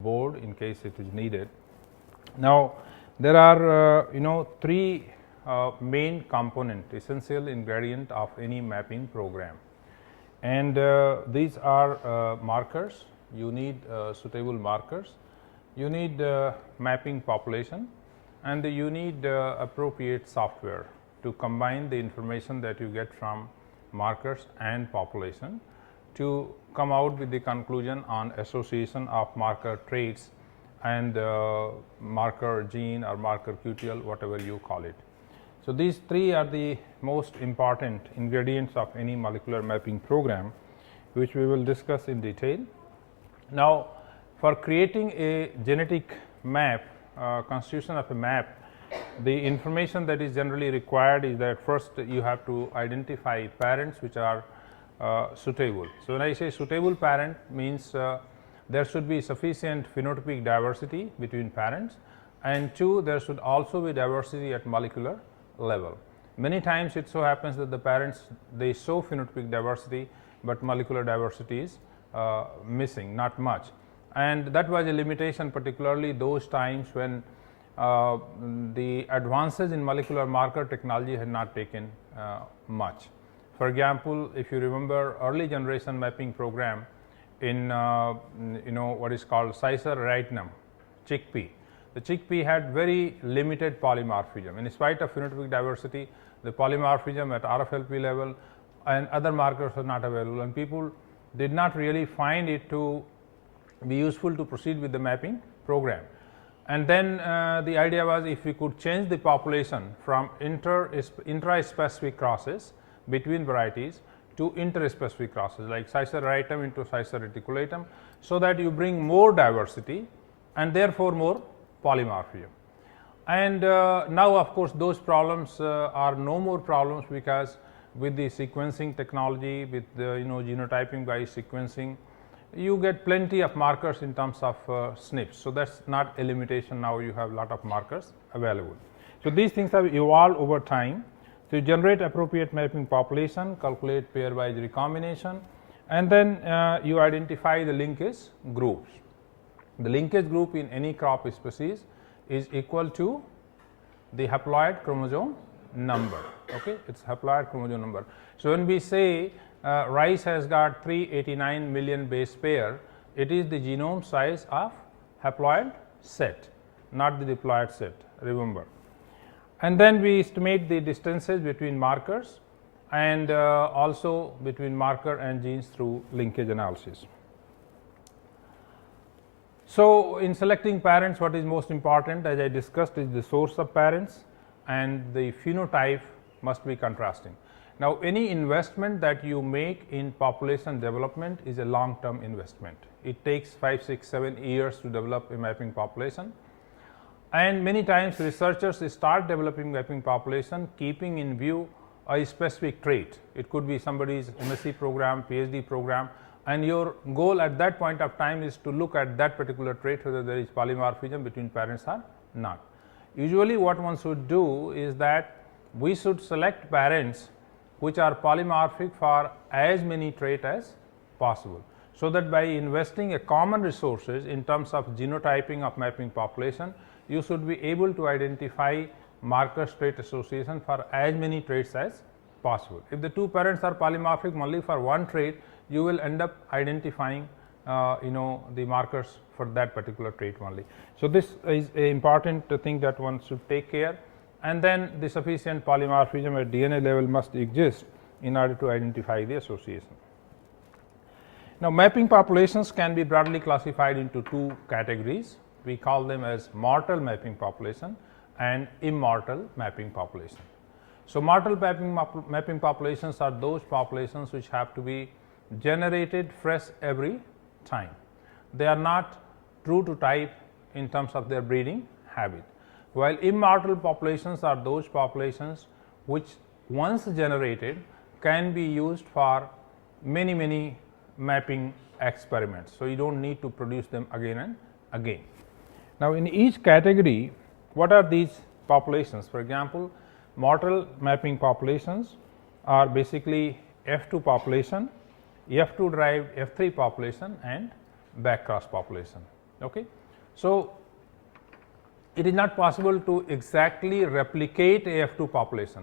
board in case it is needed. Now, there are three main component, essential ingredient of any mapping program, and these are markers. You need suitable markers, you need mapping population, and you need appropriate software to combine the information that you get from markers and population to come out with the conclusion on association of marker traits and marker gene or marker QTL, whatever you call it. So, these three are the most important ingredients of any molecular mapping program, which we will discuss in detail. Now, for creating a genetic map, constitution of a map, the information that is generally required is that first you have to identify parents which are suitable. So, when I say suitable parent means there should be sufficient phenotypic diversity between parents, and two, there should also be diversity at molecular level. Many times it so happens that the parents, they show phenotypic diversity, but molecular diversity is missing, not much, and that was a limitation, particularly those times when the advances in molecular marker technology had not taken much. For example, if you remember early generation mapping program in what is called Caesar-Reitnam chickpea. The chickpea had very limited polymorphism. In spite of phenotypic diversity, the polymorphism at RFLP level and other markers are not available, and people did not really find it to be useful to proceed with the mapping program. And then the idea was, if we could change the population from intraspecific crosses between varieties to interspecific crosses like Caesar-Reitnam into Caesar-reticulatum, so that you bring more diversity and therefore more polymorphism. And now, of course, those problems are no more problems, because with the sequencing technology, with the genotyping by sequencing, you get plenty of markers in terms of SNPs. So, that is not a limitation. Now, you have lot of markers available. So, these things have evolved over time. So, you generate appropriate mapping population, calculate pairwise recombination, and then you identify the linkage groups. The linkage group in any crop species is equal to the haploid chromosome number. Okay, it is haploid chromosome number. So, when we say rice has got 389 million base pair, it is the genome size of haploid set, not the diploid set, remember. And then we estimate the distances between markers and also between marker and genes through linkage analysis. So, in selecting parents, what is most important, as I discussed, is the source of parents, and the phenotype must be contrasting. Now, any investment that you make in population development is a long term investment. It takes 5, 6, 7 years to develop a mapping population, and many times researchers start developing mapping population keeping in view a specific trait. It could be somebody's MSc program, PhD program, and your goal at that point of time is to look at that particular trait, whether there is polymorphism between parents or not. Usually what one should do is that we should select parents which are polymorphic for as many traits as possible, so that by investing a common resources in terms of genotyping of mapping population, you should be able to identify marker trait association for as many traits as possible. If the two parents are polymorphic only for one trait, you will end up identifying the markers for that particular trait only. So, this is an important thing that one should take care, and then the sufficient polymorphism at DNA level must exist in order to identify the association. Now, mapping populations can be broadly classified into two categories. We call them as mortal mapping population and immortal mapping population. So, mortal mapping populations are those populations which have to be generated fresh every time. They are not true to type in terms of their breeding habit, while immortal populations are those populations which once generated can be used for many mapping experiments. So, you do not need to produce them again and again. Now, in each category, what are these populations? For example, mortal mapping populations are basically F2 population, F2 derived F3 population, and backcross population. Okay. So, it is not possible to exactly replicate a F2 population.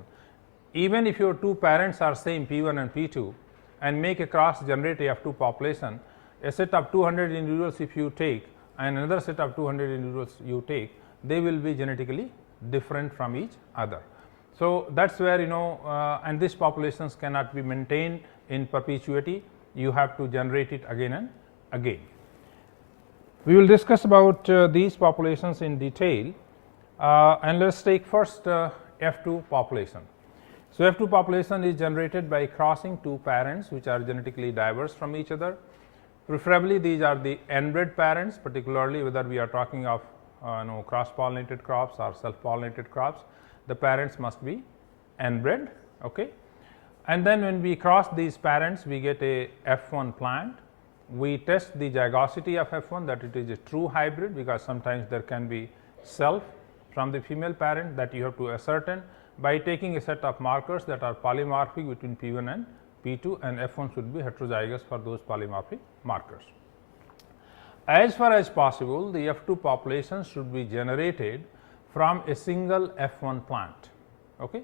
Even if your two parents are same P1 and P2 and make a cross generate a F2 population, a set of 200 individuals if you take and another set of 200 individuals you take, they will be genetically different from each other. So, that is where and these populations cannot be maintained in perpetuity, you have to generate it again and again. We will discuss about these populations in detail, and let us take first F2 population. So, F2 population is generated by crossing two parents which are genetically diverse from each other. Preferably these are the inbred parents, particularly whether we are talking of cross pollinated crops or self pollinated crops, the parents must be inbred. Okay. And then when we cross these parents, we get a F1 plant. We test the zygosity of F1, that it is a true hybrid, because sometimes there can be self from the female parent that you have to ascertain by taking a set of markers that are polymorphic between P1 and P2, and F1 should be heterozygous for those polymorphic markers. As far as possible, the F2 population should be generated from a single F1 plant, okay,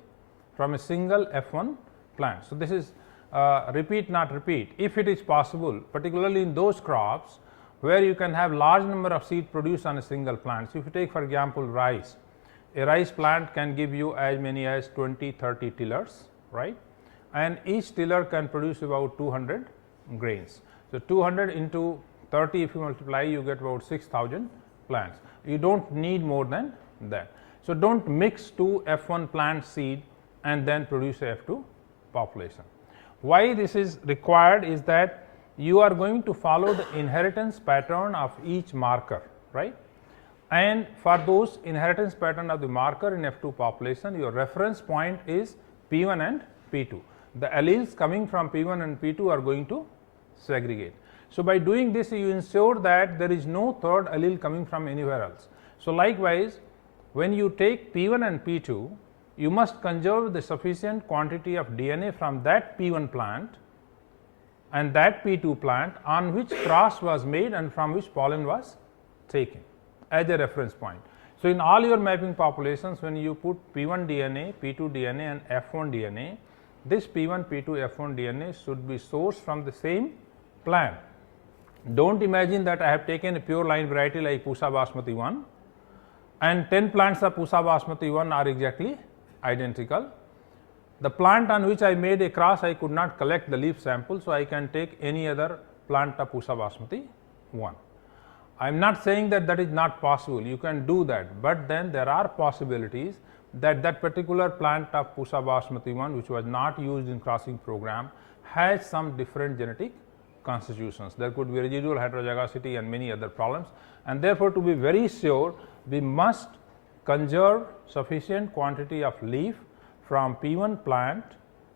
from a single F1 plant. So, this is repeat not repeat, if it is possible, particularly in those crops where you can have large number of seed produced on a single plant. So, if you take for example, rice, a rice plant can give you as many as 20-30 tillers, right, and each tiller can produce about 200 grains. So, 200 into 30, if you multiply, you get about 6,000 plants. You do not need more than that. So, do not mix two F1 plant seed and then produce a F2 population. Why this is required is that you are going to follow the inheritance pattern of each marker, right, and for those inheritance pattern of the marker in F2 population, your reference point is P1 and P2. The alleles coming from P1 and P2 are going to segregate. So, by doing this, you ensure that there is no third allele coming from anywhere else. So, likewise, when you take P1 and P2, you must conserve the sufficient quantity of DNA from that P1 plant and that P2 plant on which cross was made and from which pollen was taken as a reference point. So, in all your mapping populations, when you put P1 DNA, P2 DNA and F1 DNA, this P1, P2, F1 DNA should be sourced from the same plant. Do not imagine that I have taken a pure line variety like Pusa Basmati 1 and 10 plants of Pusa Basmati 1 are exactly identical. The plant on which I made a cross, I could not collect the leaf sample. So, I can take any other plant of Pusa Basmati 1. I am not saying that that is not possible, you can do that, but then there are possibilities that that particular plant of Pusa Basmati 1 which was not used in crossing program has some different genetic constitutions. There could be residual heterozygosity and many other problems, and therefore, to be very sure we must conserve sufficient quantity of leaf from P1 plant,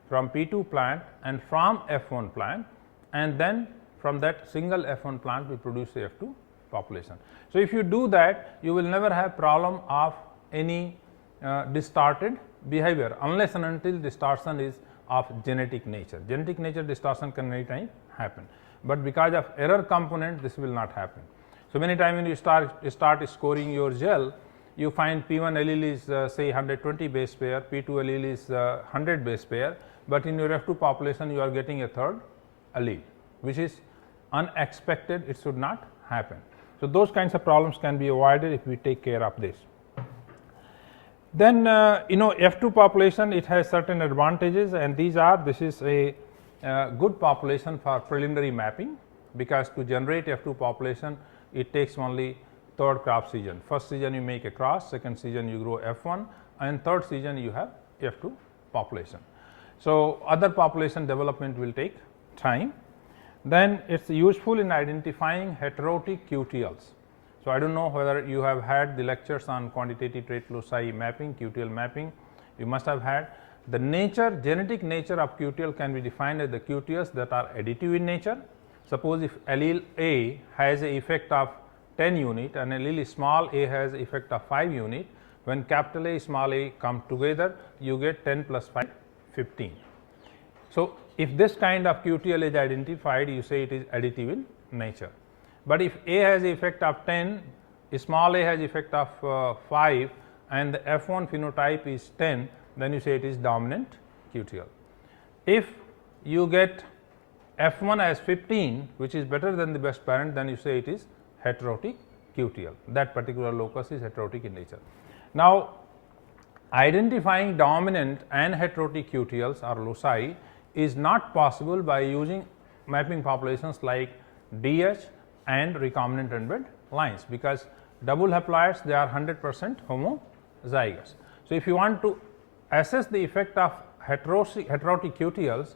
from P2 plant and from F1 plant, and then from that single F1 plant we produce a F2 population. So, if you do that, you will never have problem of any distorted behavior unless and until distortion is of genetic nature. Genetic nature distortion can any time happen, but because of error component this will not happen. So, many times when you start scoring your gel, you find P1 allele is say 120 base pair, P2 allele is 100 base pair, but in your F2 population you are getting a third allele, which is unexpected, it should not happen. So, those kinds of problems can be avoided if we take care of this. Then F2 population, it has certain advantages, and these are, this is a good population for preliminary mapping, because to generate F2 population it takes only third crop season. First season you make a cross, second season you grow F1, and third season you have F2 population. So, other population development will take time. Then it is useful in identifying heterotic QTLs. So, I do not know whether you have had the lectures on quantitative trait loci mapping, QTL mapping, you must have had. The nature, genetic nature of QTL can be defined as the QTLs that are additive in nature. Suppose if allele A has a effect of 10 unit and allele small a has effect of 5 unit, when capital A small a come together you get 10 plus 5 15. So, if this kind of QTL is identified, you say it is additive in nature. but if A has the effect of 10, small a has effect of 5 and the F1 phenotype is 10, then you say it is dominant QTL. If you get F1 as 15, which is better than the best parent, then you say it is heterotic QTL. That particular locus is heterotic in nature. Now, identifying dominant and heterotic QTLs or loci is not possible by using mapping populations like DH and recombinant endbed lines, because double haploids they are 100% homozygous. So, if you want to assess the effect of heterotic QTLs,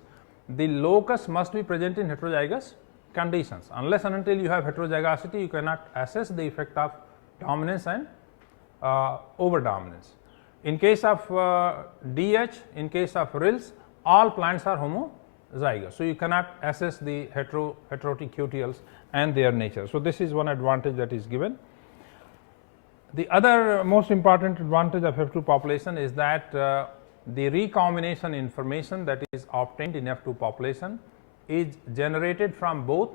the locus must be present in heterozygous conditions. Unless and until you have heterozygosity, you cannot assess the effect of dominance and overdominance. In case of DH, in case of RILs, all plants are homozygous. So, you cannot assess the heterotic QTLs and their nature. So, this is one advantage that is given. The other most important advantage of F2 population is that the recombination information that is obtained in F2 population is generated from both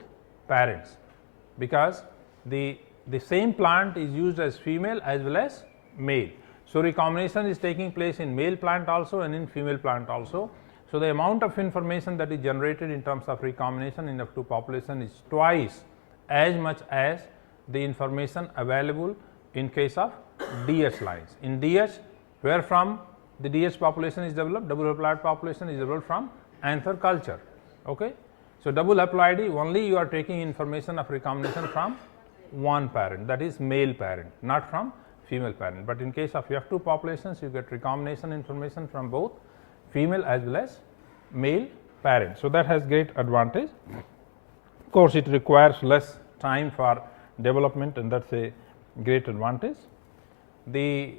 parents, because the same plant is used as female as well as male. So, recombination is taking place in male plant also and in female plant also. So, the amount of information that is generated in terms of recombination in F2 population is twice as much as the information available in case of DH lines. In DH, where from the DH population is developed, double haploid population is developed from anther culture. Okay. So, double haploidy only you are taking information of recombination from one parent, that is male parent, not from female parent. But in case of F2 populations, you get recombination information from both female as well as male parent. So, that has great advantage. Of course, it requires less time for development, and that is a great advantage. The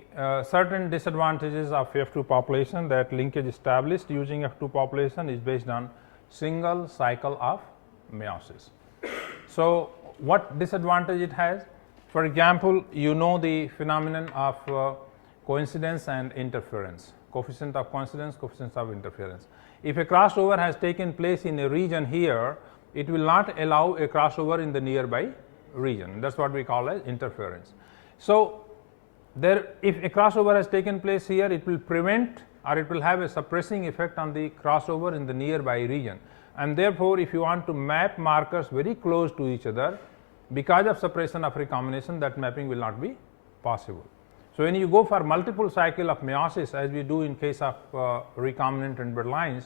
certain disadvantages of F2 population, that linkage established using F2 population is based on single cycle of meiosis. So, what disadvantage it has? For example, you know the phenomenon of coincidence and interference, coefficient of coincidence, coefficient of interference. If a crossover has taken place in a region here, it will not allow a crossover in the nearby region. That is what we call as interference. So, there if a crossover has taken place here, it will prevent or it will have a suppressing effect on the crossover in the nearby region, and therefore, if you want to map markers very close to each other, because of suppression of recombination, that mapping will not be possible. So, when you go for multiple cycle of meiosis, as we do in case of recombinant endbed lines,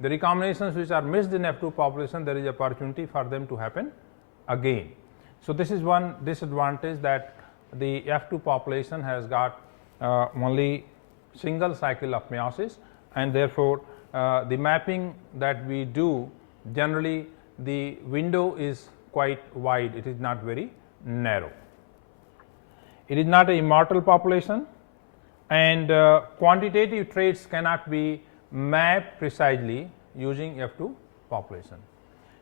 the recombinations which are missed in F2 population, there is opportunity for them to happen again. So, this is one disadvantage, that the F2 population has got only single cycle of meiosis, and therefore, the mapping that we do, generally the window is quite wide, it is not very narrow. It is not an immortal population, and quantitative traits cannot be mapped precisely using F2 population.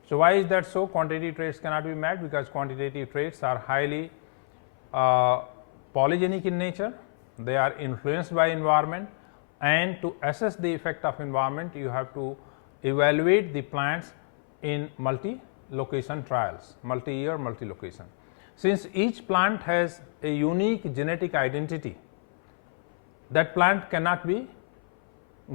So, why is that so? Quantitative traits cannot be mapped because quantitative traits are highly polygenic in nature, they are influenced by environment, and to assess the effect of environment, you have to evaluate the plants in multi-location trials, multi-year, multi-location. Since each plant has a unique genetic identity, that plant cannot be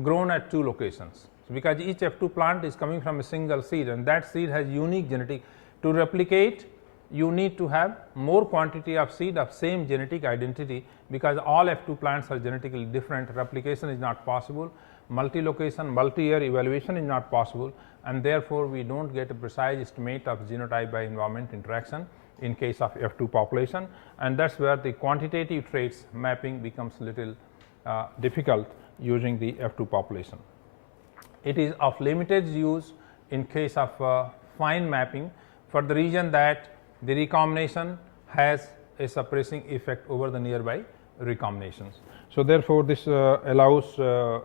grown at two locations, because each F2 plant is coming from a single seed, and that seed has unique genetic. To replicate, you need to have more quantity of seed of same genetic identity, because all F2 plants are genetically different. Replication is not possible, multi-location, multi-year evaluation is not possible, and therefore, we do not get a precise estimate of genotype by environment interaction in case of F2 population, and that is where the quantitative traits mapping becomes little difficult using the F2 population. It is of limited use in case of fine mapping, for the reason that the recombination has a suppressing effect over the nearby recombinations. So, therefore, this allows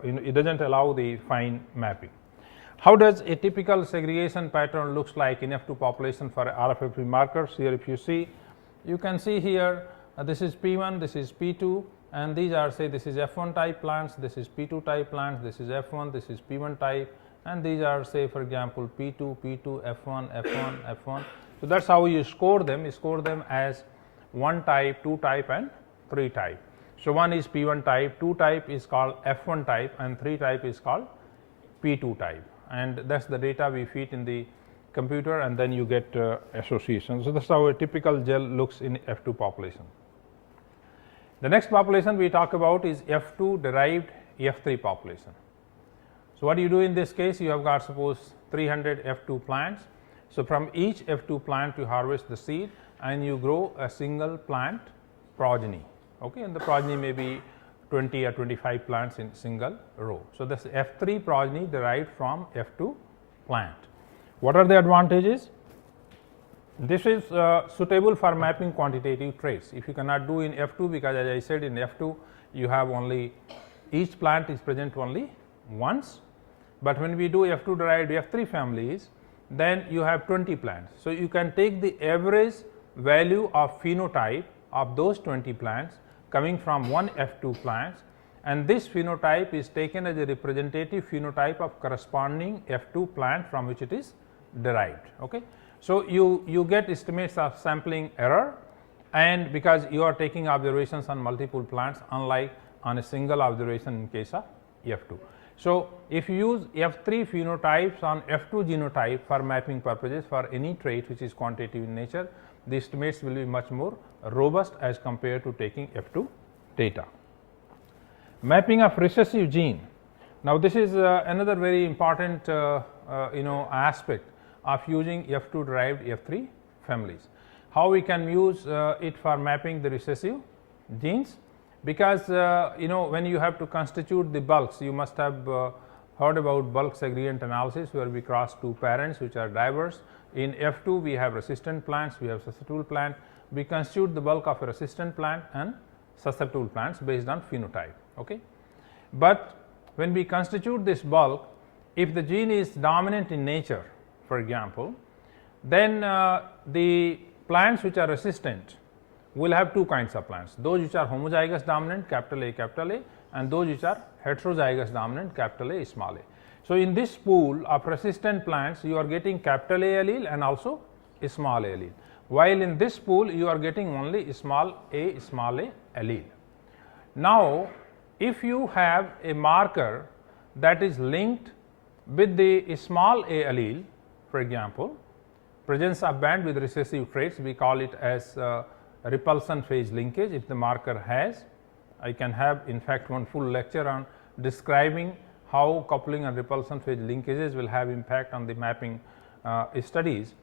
it does not allow the fine mapping. How does a typical segregation pattern looks like in F2 population for RFFP markers? Here, if you see, you can see here this is P1, this is P2, and these are, say, this is F1 type plants, this is P2 type plants, this is F1, this is P1 type, and these are, say, for example, P2, P2, F1, F1, F1. So, that is how you score them. You score them as 1 type, 2 type and 3 type. So, 1 is P1 type, 2 type is called F1 type and 3 type is called P2 type, and that is the data we feed in the computer, and then you get association. So, that is how a typical gel looks in F2 population. The next population we talk about is F2 derived F3 population. So, what do you do in this case? You have got suppose 300 F2 plants. So, from each F2 plant you harvest the seed and you grow a single plant progeny, okay, and the progeny may be 20 or 25 plants in single row. So, this F3 progeny derived from F2 plant. What are the advantages? This is suitable for mapping quantitative traits. If you cannot do in F2, because as I said in F2 you have only each plant is present only once, but when we do F2 derived F3 families, then you have 20 plants. So, you can take the average value of phenotype of those 20 plants coming from one F2 plants, and this phenotype is taken as a representative phenotype of corresponding F2 plant from which it is derived. Okay. So, you get estimates of sampling error, and because you are taking observations on multiple plants unlike on a single observation in case of F2. So, if you use F3 phenotypes on F2 genotype for mapping purposes for any trait which is quantitative in nature, the estimates will be much more robust as compared to taking F2 data. Mapping of recessive gene. Now, this is another very important aspect of using F2 derived F3 families. How we can use it for mapping the recessive genes? Because when you have to constitute the bulks, you must have heard about bulk segregant analysis, where we cross two parents which are diverse. In F2 we have resistant plants, we have susceptible plant. We constitute the bulk of a resistant plant and susceptible plants based on phenotype. Okay. But when we constitute this bulk, if the gene is dominant in nature, for example, then the plants which are resistant will have two kinds of plants, those which are homozygous dominant capital A, and those which are heterozygous dominant capital A, small a. So, in this pool of resistant plants you are getting capital A allele and also a small a allele, while in this pool you are getting only small a allele. Now, if you have a marker that is linked with the small a allele, for example, presence of band with recessive traits, we call it as repulsion phase linkage. If the marker has, I can have in fact one full lecture on describing how coupling and repulsion phase linkages will have impact on the mapping studies.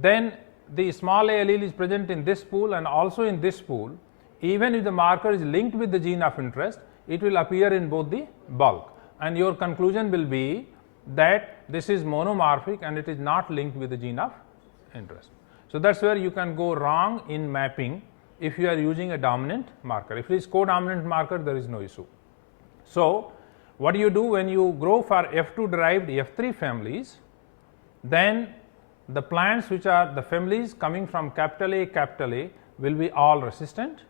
Then the small a allele is present in this pool and also in this pool. Even if the marker is linked with the gene of interest, it will appear in both the bulk, and your conclusion will be that this is monomorphic and it is not linked with the gene of interest. So, that is where you can go wrong in mapping if you are using a dominant marker. If it is codominant marker, there is no issue. So, what do you do when you grow for F2 derived F3 families? Then the plants which are the families coming from capital A will be all resistant.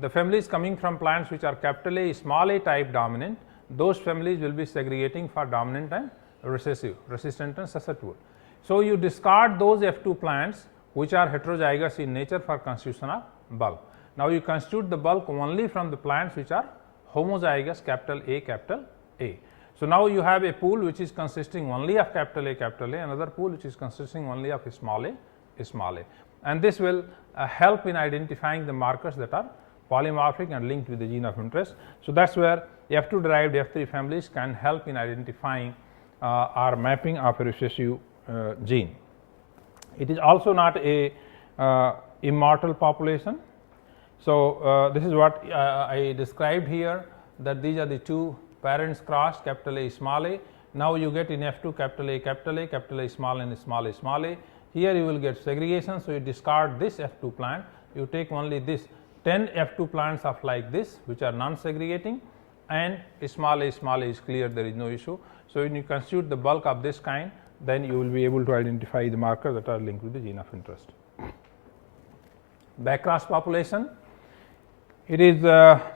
The families coming from plants which are capital A, small a type dominant, those families will be segregating for dominant and recessive, resistant and susceptible. So, you discard those F2 plants which are heterozygous in nature for constitution of bulk. Now, you constitute the bulk only from the plants which are homozygous capital A. So, now you have a pool which is consisting only of capital A, another pool which is consisting only of small a, and this will help in identifying the markers that are polymorphic and linked with the gene of interest. So, that is where F2 derived F3 families can help in identifying or mapping of a recessive gene. It is also not a immortal population. So, this is what I described here, that these are the two parents crossed capital A, small a. Now, you get in F2 capital A small and small a. Here you will get segregation. So, you discard this F2 plant, you take only this 10 F2 plants of like this which are non-segregating, and small a is clear, there is no issue. So, when you constitute the bulk of this kind, then you will be able to identify the markers that are linked with the gene of interest. Backcross population, it is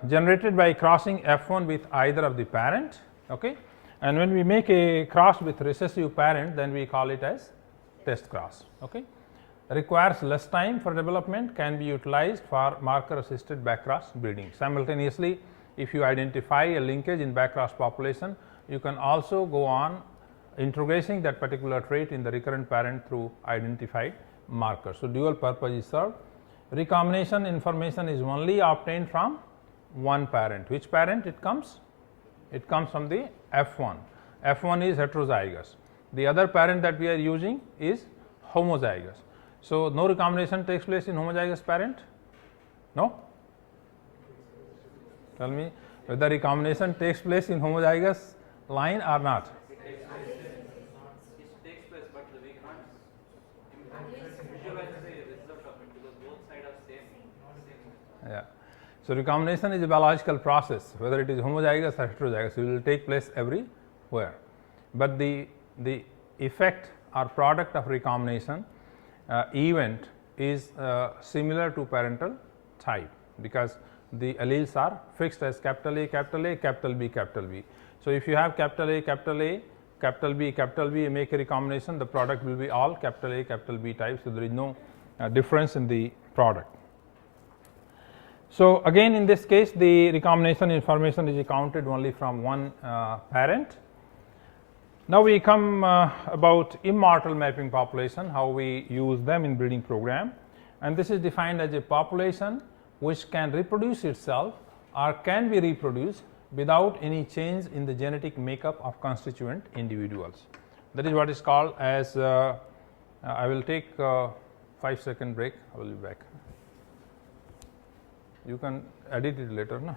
generated by crossing F1 with either of the parent, okay? And when we make a cross with recessive parent, then we call it as test cross. Okay? requires less time for development, can be utilized for marker assisted backcross breeding. Simultaneously, if you identify a linkage in backcross population, you can also go on introducing that particular trait in the recurrent parent through identified markers. So, dual purpose is served. Recombination information is only obtained from one parent. Which parent it comes? It comes from the F1. F1 is heterozygous. The other parent that we are using is homozygous. So, no recombination takes place in homozygous parent? No? Tell me whether recombination takes place in homozygous line or not. It takes place, but we cannot visualize the result of it because both sides are same. Yeah. So, recombination is a biological process, whether it is homozygous or heterozygous, it will take place everywhere. But the effect or product of recombination event is similar to parental type, because the alleles are fixed as capital A, capital A, capital B, capital B. So, if you have capital A, capital A, capital B, make a recombination, the product will be all capital A, capital B type. So, there is no difference in the product. So, again in this case the recombination information is accounted only from one parent. Now, we come about immortal mapping population, how we use them in breeding program, and this is defined as a population which can reproduce itself or can be reproduced without any change in the genetic makeup of constituent individuals. That is what is called as I will take 5-second break, I will be back. You can edit it later, no?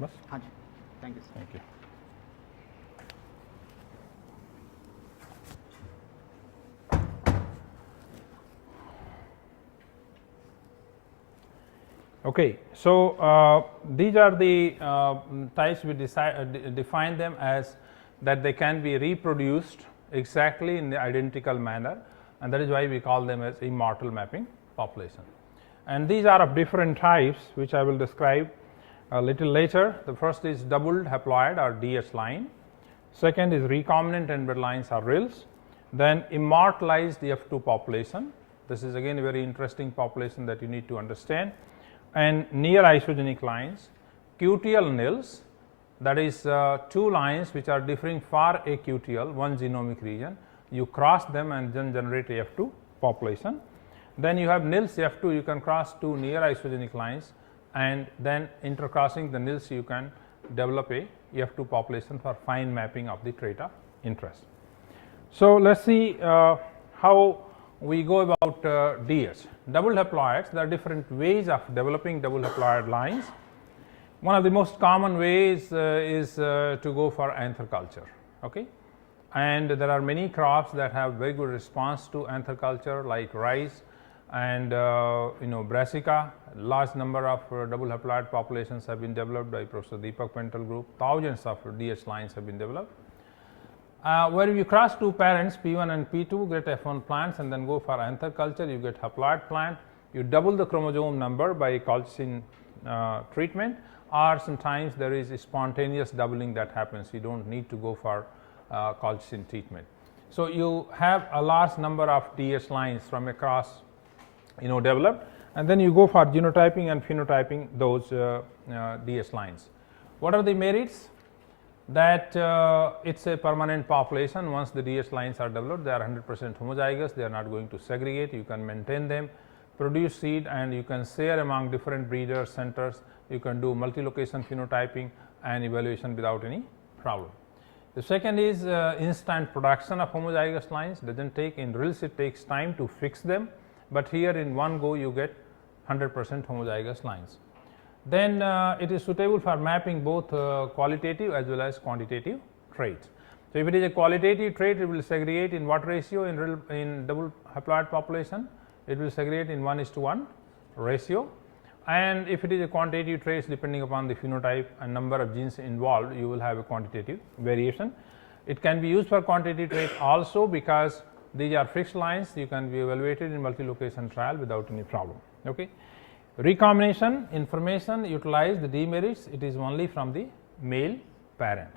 बस हाँ जी, thank you sir. Thank you. Okay, so these are the types we define them as that they can be reproduced exactly in the identical manner, and that is why we call them as immortal mapping population. And these are of different types, which I will describe a little later. The first is doubled haploid or DS line, second is recombinant embedded lines or RILs, then immortalized F2 population. This is again a very interesting population that you need to understand, and near isogenic lines, QTL nils, that is two lines which are differing far a QTL, one genomic region, you cross them and then generate a F2 population. Then you have nils F2, you can cross two near isogenic lines, and then intercrossing the nils you can develop a F2 population for fine mapping of the trait of interest. So, let us see how we go about DS. Double haploids, there are different ways of developing double haploid lines. One of the most common ways is to go for anther culture, okay? And there are many crops that have very good response to anther culture, like rice and brassica. Large number of double haploid populations have been developed by Professor Deepak Pental group. Thousands of DS lines have been developed. Where you cross two parents P1 and P2, get F1 plants and then go for anther culture, you get haploid plant, you double the chromosome number by colchicine treatment, or sometimes there is a spontaneous doubling that happens, you do not need to go for colchicine treatment. So, you have a large number of DS lines from across developed, and then you go for genotyping and phenotyping those DS lines. What are the merits? That it is a permanent population. Once the DS lines are developed, they are 100% homozygous, they are not going to segregate, you can maintain them, produce seed, and you can share among different breeders, centers, you can do multi-location phenotyping and evaluation without any problem. The second is instant production of homozygous lines, does not take in RILs, it takes time to fix them, but here in one go you get 100% homozygous lines. Then it is suitable for mapping both qualitative as well as quantitative traits. So, if it is a qualitative trait, it will segregate in what ratio in double haploid population? It will segregate in 1:1 ratio, and if it is a quantitative trait, depending upon the phenotype and number of genes involved, you will have a quantitative variation. It can be used for quantitative trait also, because these are fixed lines, you can be evaluated in multi-location trial without any problem. Okay. Recombination information utilize the demerits, it is only from the male parent.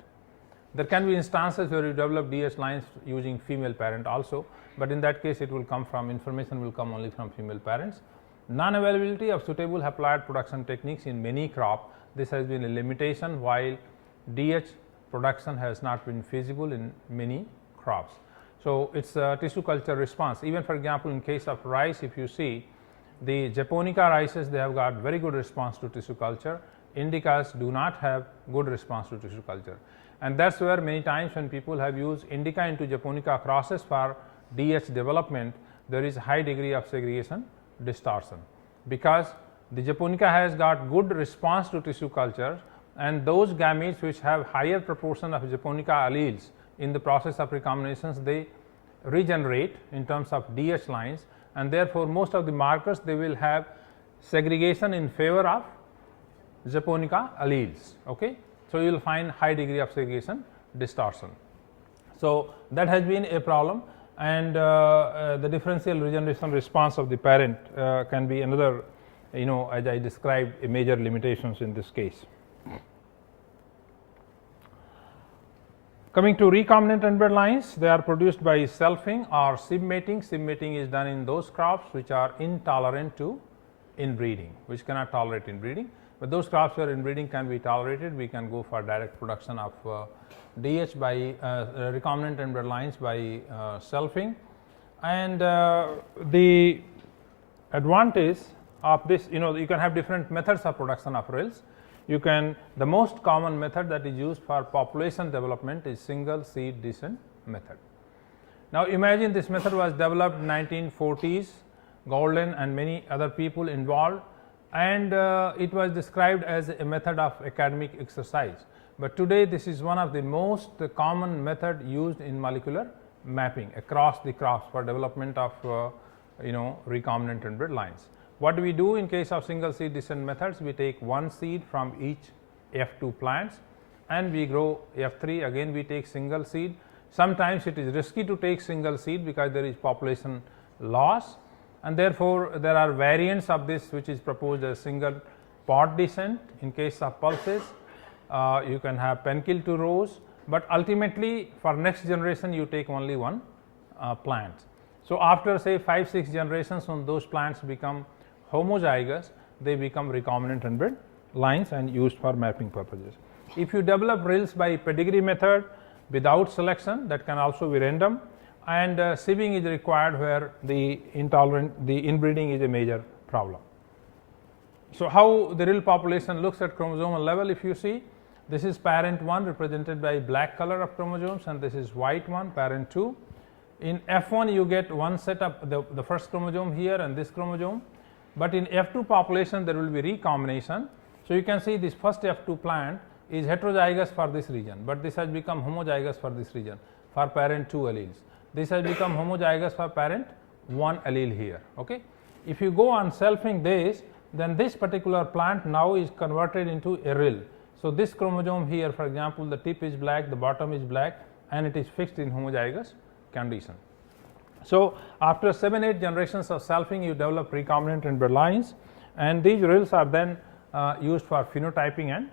There can be instances where you develop DH lines using female parent also, but in that case it will come from information will come only from female parents. Non-availability of suitable haploid production techniques in many crop, this has been a limitation while DH production has not been feasible in many crops. So, it is a tissue culture response. Even for example, in case of rice, if you see the Japonica rices, they have got very good response to tissue culture. Indicas do not have good response to tissue culture, and that is where many times when people have used Indica into Japonica crosses for DH development, there is high degree of segregation distortion, because the Japonica has got good response to tissue culture, and those gametes which have higher proportion of Japonica alleles in the process of recombinations, they regenerate in terms of DH lines, and therefore, most of the markers they will have segregation in favor of Japonica alleles. Okay. So, you will find high degree of segregation distortion. So, that has been a problem, and the differential regeneration response of the parent can be another, as I described, a major limitations in this case. Coming to recombinant inbred lines, they are produced by selfing or sibmating. Sibmating is done in those crops which are intolerant to inbreeding, which cannot tolerate inbreeding, but those crops where inbreeding can be tolerated, we can go for direct production of DH by recombinant inbred lines by selfing. And the advantage of this, you can have different methods of production of RILs. You can, the most common method that is used for population development is single seed descent method. Now, imagine this method was developed in 1940s, Golden and many other people involved, and it was described as a method of academic exercise, but today this is one of the most common method used in molecular mapping across the crops for development of recombinant inbred lines. What do we do in case of single seed descent methods? We take one seed from each F2 plants and we grow F3, again we take single seed. Sometimes it is risky to take single seed because there is population loss, and therefore, there are variants of this which is proposed as single pod descent. In case of pulses, you can have penkill 2 rows, but ultimately for next generation you take only one plant. So, after say 5-6 generations, when those plants become homozygous, they become recombinant inbred lines and used for mapping purposes. If you develop RILs by pedigree method without selection, that can also be random, and sieving is required where the inbreeding is a major problem. So, how the RIL population looks at chromosomal level? If you see, this is parent 1 represented by black color of chromosomes, and this is white one, parent 2. In F1 you get one set of the first chromosome here and this chromosome, but in F2 population there will be recombination. So, you can see this first F2 plant is heterozygous for this region, but this has become homozygous for this region for parent 2 alleles. This has become homozygous for parent 1 allele here. Okay. If you go on selfing this, then this particular plant now is converted into a RIL. So, this chromosome here, for example, the tip is black, the bottom is black, and it is fixed in homozygous condition. So, after 7-8 generations of selfing, you develop recombinant inbred lines, and these RILs are then used for phenotyping and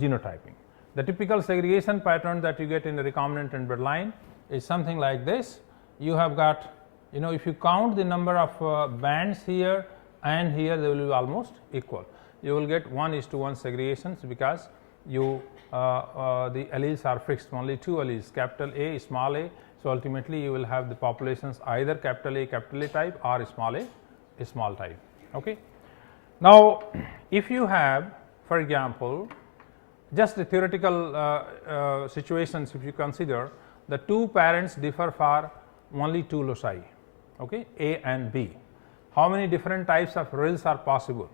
genotyping. The typical segregation pattern that you get in a recombinant inbred line is something like this. You have got, if you count the number of bands here and here, they will be almost equal. You will get 1:1 segregations because you the alleles are fixed, only 2 alleles, capital A, small a. So, ultimately you will have the populations either capital A type or small a small type. Okay. Now, if you have, for example, just the theoretical situations, if you consider the 2 parents differ for only 2 loci, okay, A and B. How many different types of RILs are possible?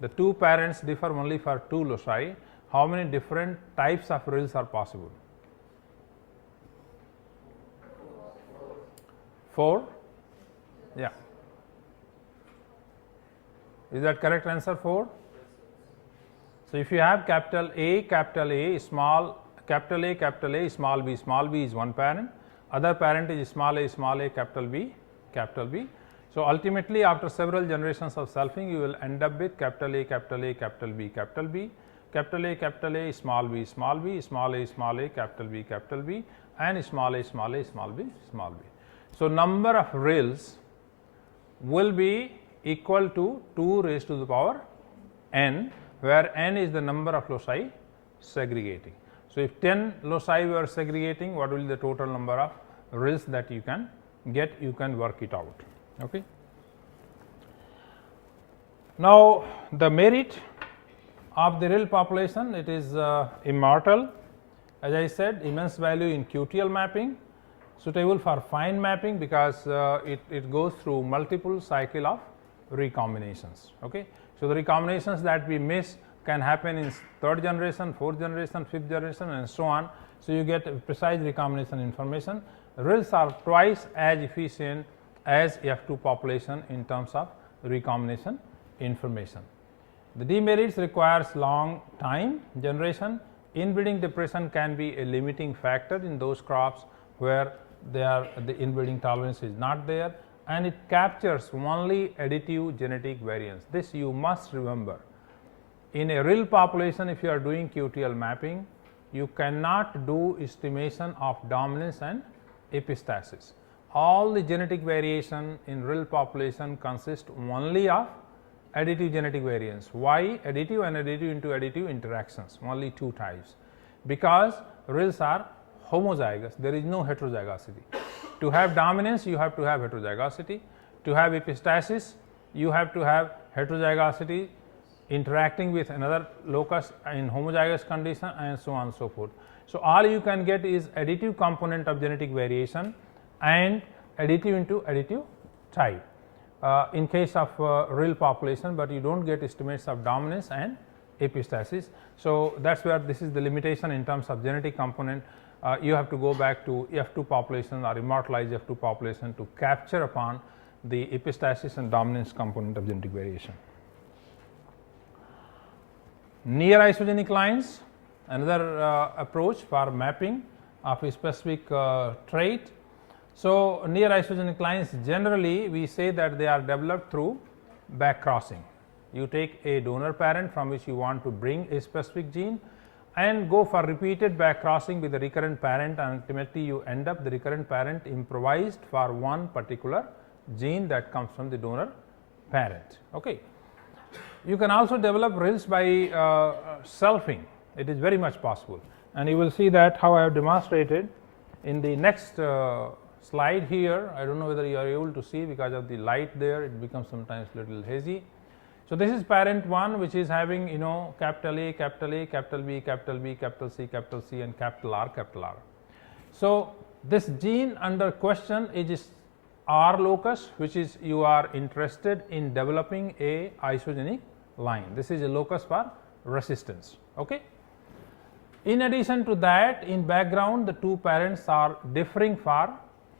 The 2 parents differ only for 2 loci. How many different types of RILs are possible? 4? Yeah. Is that correct answer 4? So, if you have capital A, small A, small b is one parent, other parent is small a, capital B. So, ultimately after several generations of selfing, you will end up with capital A, capital A, capital B, capital B, capital A, small b, small b, small a, capital B, and small a, small a, small b, small b. So, number of rails will be equal to 2 raised to the power n, where n is the number of loci segregating. So, if 10 loci were segregating, what will be the total number of rails that you can get? You can work it out. Okay. Now, the merit of the RIL population, it is immortal, as I said, immense value in QTL mapping, suitable for fine mapping because it goes through multiple cycle of recombinations. Okay. So, the recombinations that we miss can happen in 3rd generation, 4th generation, 5th generation, and so on. So, you get precise recombination information. RILs are twice as efficient as F2 population in terms of recombination information. The demerits requires long time generation. Inbreeding depression can be a limiting factor in those crops where the inbreeding tolerance is not there, and it captures only additive genetic variance. This you must remember. In a RIL population, if you are doing QTL mapping, you cannot do estimation of dominance and epistasis. All the genetic variation in RIL population consist only of additive genetic variance. Why? Additive and additive into additive interactions, only 2 types, because RILs are homozygous, there is no heterozygosity. To have dominance, you have to have heterozygosity. To have epistasis, you have to have heterozygosity interacting with another locus in homozygous condition, and so on and so forth. So, all you can get is additive component of genetic variation and additive into additive type in case of RIL population, but you do not get estimates of dominance and epistasis. So, that is where this is the limitation in terms of genetic component. You have to go back to F2 population or immortalized F2 population to capture upon the epistasis and dominance component of genetic variation. Near isogenic lines, another approach for mapping of a specific trait. So, near isogenic lines generally we say that they are developed through back crossing. You take a donor parent from which you want to bring a specific gene and go for repeated back crossing with the recurrent parent, and ultimately you end up the recurrent parent improvised for one particular gene that comes from the donor parent. Okay. You can also develop RILs by selfing. It is very much possible, and you will see that how I have demonstrated in the next slide here. I do not know whether you are able to see because of the light there, it becomes sometimes little hazy. So, this is parent 1 which is having capital A, capital A, capital B, capital B, capital C and capital R, capital R. So, this gene under question is R locus, which is you are interested in developing a isogenic line. This is a locus for resistance. Okay. In addition to that, in background the 2 parents are differing for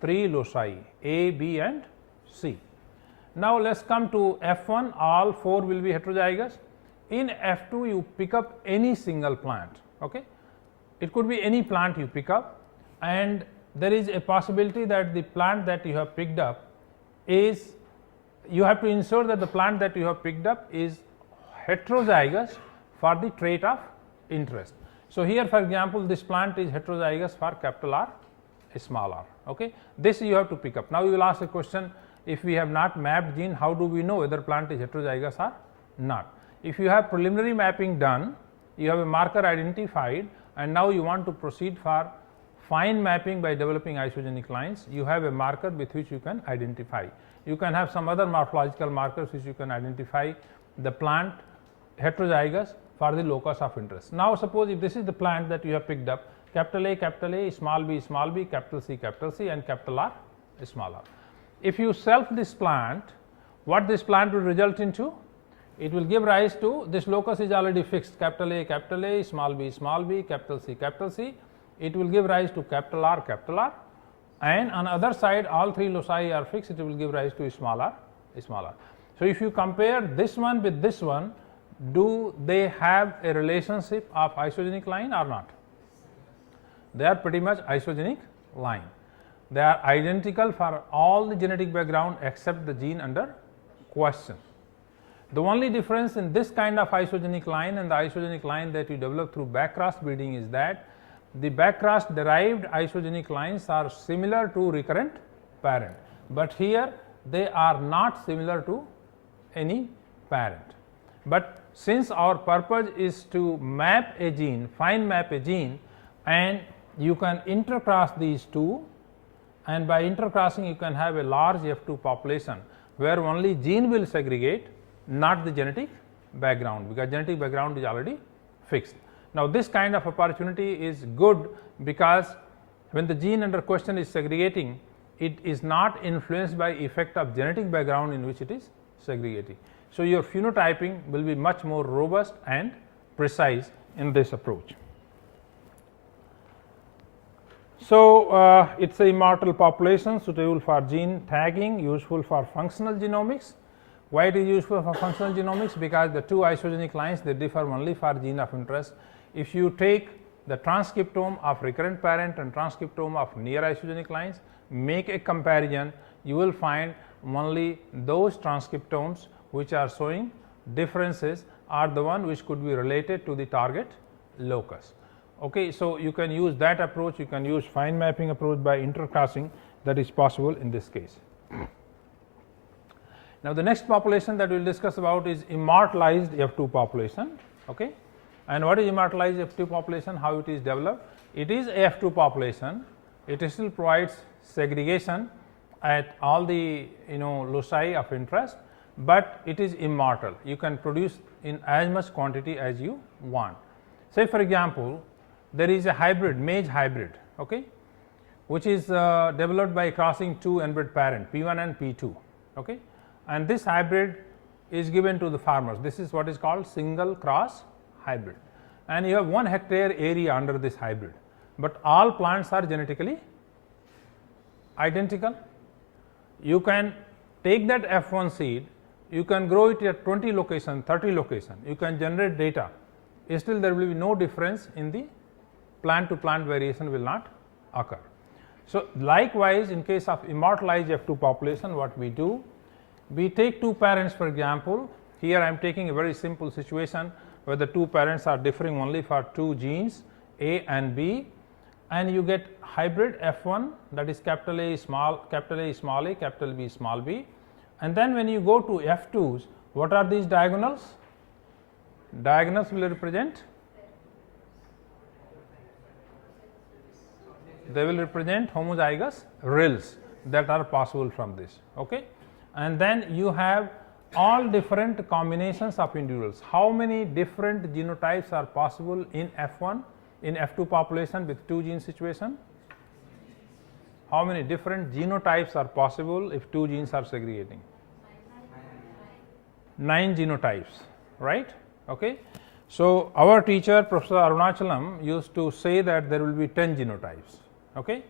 3 loci A, B and C. Now, let us come to F1, all 4 will be heterozygous. In F2 you pick up any single plant. Okay. It could be any plant you pick up, and there is a possibility that the plant that you have picked up is, you have to ensure that the plant that you have picked up is heterozygous for the trait of interest. So, here for example, this plant is heterozygous for capital R, small r. Okay. This you have to pick up. Now, you will ask a question, if we have not mapped gene, how do we know whether plant is heterozygous or not? If you have preliminary mapping done, you have a marker identified, and now you want to proceed for fine mapping by developing isogenic lines, you have a marker with which you can identify. You can have some other morphological markers which you can identify the plant heterozygous for the locus of interest. Now, suppose if this is the plant that you have picked up, capital A, small b, capital C and capital R, small r. If you self this plant, what this plant will result into? It will give rise to, this locus is already fixed, capital A, small b, capital C. It will give rise to capital R, and on other side all 3 loci are fixed, it will give rise to small r. So, if you compare this one with this one, do they have a relationship of isogenic line or not? They are pretty much isogenic line. They are identical for all the genetic background except the gene under question. The only difference in this kind of isogenic line and the isogenic line that you develop through backcross breeding is that the backcross derived isogenic lines are similar to recurrent parent, but here they are not similar to any parent. But since our purpose is to map a gene, fine map a gene, and you can intercross these two, and by intercrossing you can have a large F2 population where only gene will segregate, not the genetic background, because genetic background is already fixed. Now, this kind of opportunity is good because when the gene under question is segregating, it is not influenced by effect of genetic background in which it is segregating. So, your phenotyping will be much more robust and precise in this approach. So, it is a immortal population suitable for gene tagging, useful for functional genomics. Why it is useful for functional genomics? Because the two isogenic lines, they differ only for gene of interest. If you take the transcriptome of recurrent parent and transcriptome of near isogenic lines, make a comparison, you will find only those transcriptomes which are showing differences are the one which could be related to the target locus. Okay, so, you can use that approach, you can use fine mapping approach by intercrossing, that is possible in this case. Now, the next population that we will discuss about is immortalized F2 population. Okay. And what is immortalized F2 population, how it is developed? It is a F2 population, it still provides segregation at all the loci of interest, but it is immortal. You can produce in as much quantity as you want. Say for example, there is a hybrid, maize hybrid, okay, which is developed by crossing two inbred parent P1 and P2, okay, and this hybrid is given to the farmers. This is what is called single cross hybrid, and you have 1 hectare area under this hybrid, but all plants are genetically identical. You can take that F1 seed, you can grow it at 20 location, 30 location, you can generate data, still there will be no difference in the plant to plant variation will not occur. So, likewise in case of immortalized F2 population, what we do, we take two parents for example, here I am taking a very simple situation where the two parents are differing only for two genes A and B, and you get hybrid F1, that is capital A small a, capital B small b, and then when you go to F2s, what are these diagonals? Diagonals will represent, they will represent homozygous rils that are possible from this. Okay. And then you have all different combinations of individuals. How many different genotypes are possible in F1, in F2 population with two gene situation? How many different genotypes are possible if two genes are segregating? 9 genotypes, right? Okay. So, our teacher Professor Arunachalam used to say that there will be 10 genotypes, okay,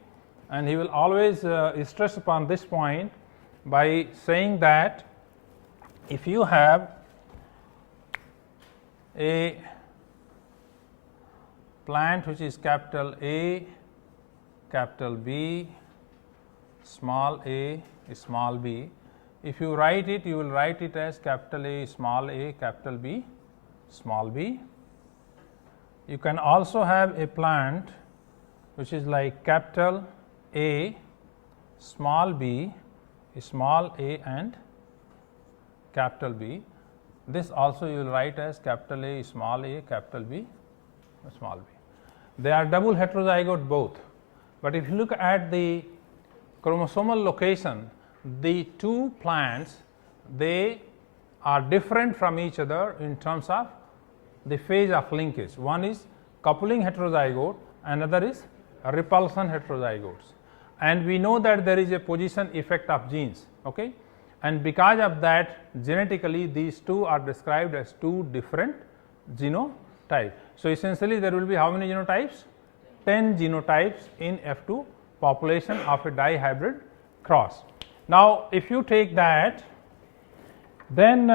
and he will always stress upon this point by saying that if you have a plant which is capital A, capital B, small a, small b, if you write it, you will write it as capital A, capital B, small b. You can also have a plant which is like capital A, small b, small a and capital B. This also you will write as capital A, capital B, small b. They are double heterozygote both, but if you look at the chromosomal location, the two plants, they are different from each other in terms of the phase of linkage. One is coupling heterozygote, another is repulsion heterozygotes, and we know that there is a position effect of genes, okay, and because of that genetically these two are described as two different genotypes. So, essentially there will be how many genotypes? 10 genotypes in F2 population of a dihybrid cross. Now, if you take that, then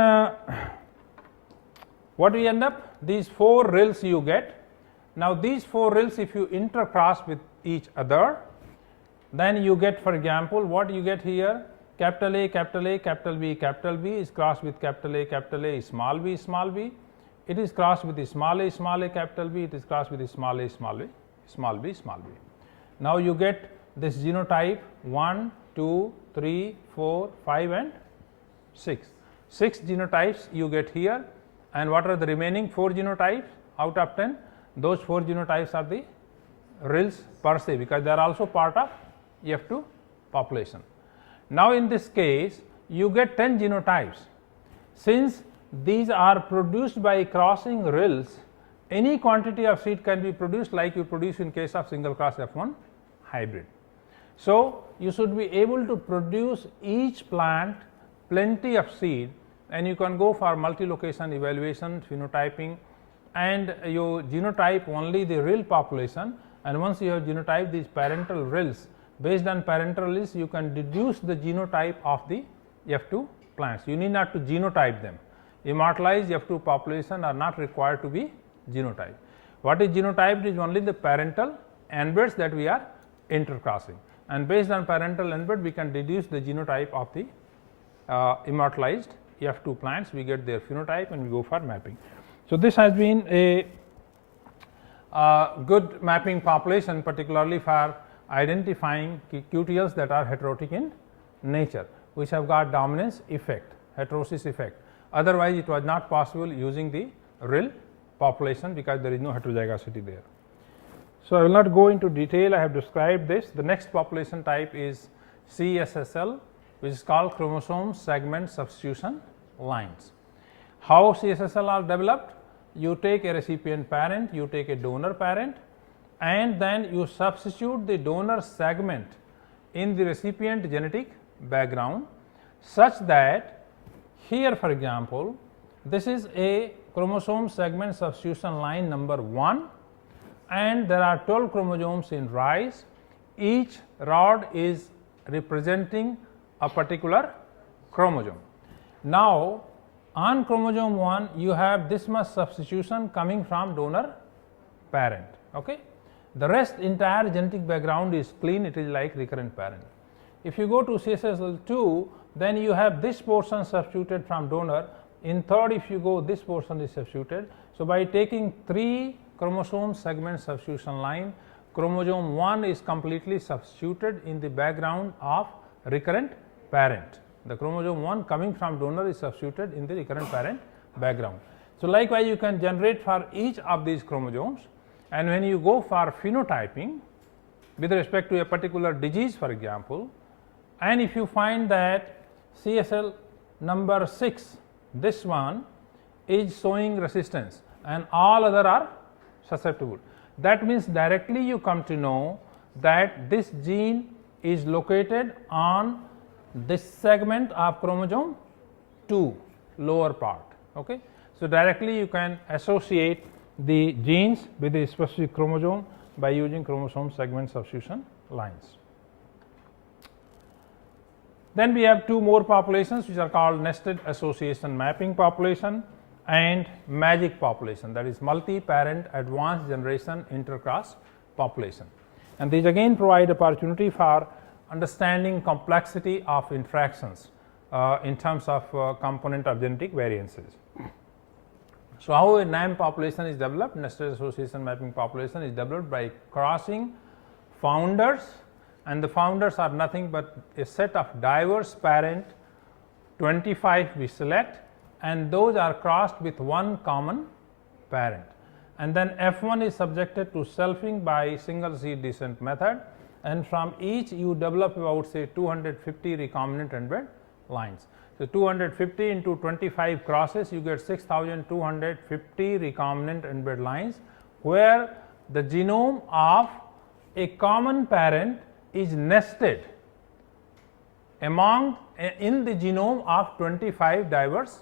what we end up? These 4 rils you get. Now, these 4 rils if you intercross with each other, then you get, for example, what you get here, capital A, capital A, capital B is crossed with capital A, small b, it is crossed with the small a, capital B, it is crossed with the small a, small b. Now you get this genotype 1, 2, 3, 4, 5 and 6. 6 genotypes you get here, and what are the remaining 4 genotypes out of 10? Those 4 genotypes are the RILs per se, because they are also part of F2 population. Now in this case you get 10 genotypes. Since these are produced by crossing RILs, any quantity of seed can be produced like you produce in case of single cross F1 hybrid. So you should be able to produce each plant plenty of seed, and you can go for multi-location evaluation, phenotyping, and you genotype only the RIL population, and once you have genotyped these parental RILs, based on parental RILs you can deduce the genotype of the F2 plants. You need not to genotype them. Immortalized F2 population are not required to be genotyped. What is genotyped is only the parental embeds that we are intercrossing, and based on parental embed we can deduce the genotype of the immortalized F2 plants. We get their phenotype and we go for mapping. So this has been a good mapping population, particularly for identifying QTLs that are heterotic in nature, which have got dominance effect, heterosis effect. Otherwise it was not possible using the RIL population because there is no heterozygosity there. So I will not go into detail, I have described this. The next population type is CSSL, which is called chromosome segment substitution lines. How CSSL are developed? You take a recipient parent, you take a donor parent, and then you substitute the donor segment in the recipient genetic background, such that here, for example, this is a chromosome segment substitution line number 1, and there are 12 chromosomes in rise. Each rod is representing a particular chromosome. Now on chromosome 1 you have this much substitution coming from donor parent. Okay? The rest entire genetic background is clean, it is like recurrent parent. If you go to CSSL2, then you have this portion substituted from donor. In third, if you go, this portion is substituted. So by taking 3 chromosome segment substitution line, chromosome 1 is completely substituted in the background of recurrent parent. The chromosome 1 coming from donor is substituted in the recurrent parent background. So likewise you can generate for each of these chromosomes, and when you go for phenotyping with respect to a particular disease, for example, and if you find that CSL number 6, this one is showing resistance and all other are susceptible, that means directly you come to know that this gene is located on this segment of chromosome 2 lower part. Okay? So directly you can associate the genes with the specific chromosome by using chromosome segment substitution lines. Then we have 2 more populations which are called nested association mapping population and magic population, that is multi-parent advanced generation intercross population. And these again provide opportunity for understanding complexity of interactions in terms of component of genetic variances. So how a NAM population is developed? Nested association mapping population is developed by crossing founders, and the founders are nothing but a set of diverse parent, 25 we select, and those are crossed with one common parent. And then F1 is subjected to selfing by single seed descent method, and from each you develop about say 250 recombinant embed lines. So 250 into 25 crosses, you get 6250 recombinant embed lines, where the genome of a common parent is nested among in the genome of 25 diverse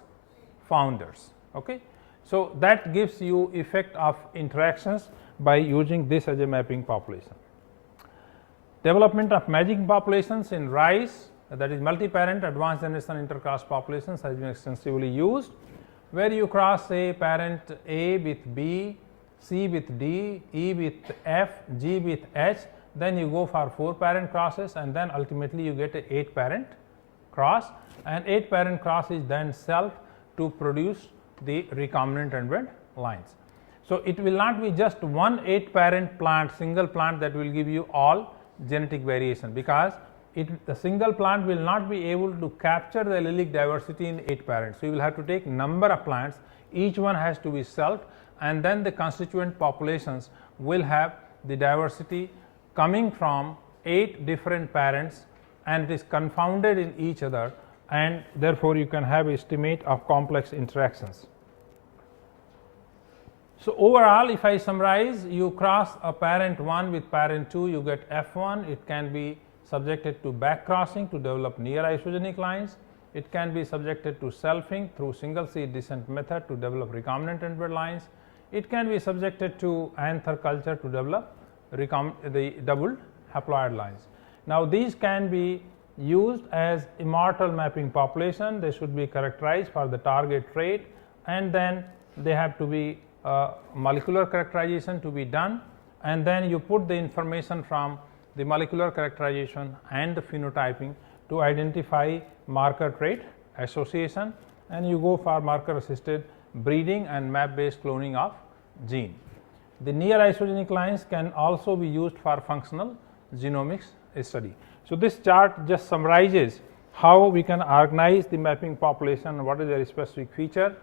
founders. Okay? So that gives you effect of interactions by using this as a mapping population. Development of magic populations in rice, that is multi-parent advanced generation intercross populations, has been extensively used, where you cross a parent A with B, C with D, E with F, G with H, then you go for 4 parent crosses, and then ultimately you get a 8 parent cross, and 8 parent cross is then self to produce the recombinant ended lines. So, it will not be just one 8 parent plant, single plant, that will give you all genetic variation, because the single plant will not be able to capture the allelic diversity in 8 parents. So, you will have to take number of plants, each one has to be self, and then the constituent populations will have the diversity coming from 8 different parents, and it is confounded in each other, and therefore, you can have estimate of complex interactions. So, overall, if I summarize, you cross a parent 1 with parent 2, you get F1. It can be subjected to back crossing to develop near isogenic lines. It can be subjected to selfing through single seed descent method to develop recombinant ended lines. It can be subjected to anther culture to develop the doubled haploid lines. Now, these can be used as immortal mapping population. They should be characterized for the target trait, and then they have to be molecular characterization to be done, and then you put the information from the molecular characterization and the phenotyping to identify marker trait association, and you go for marker assisted breeding and map based cloning of gene. The near isogenic lines can also be used for functional genomics study. So, this chart just summarizes how we can organize the mapping population, what is their specific feature.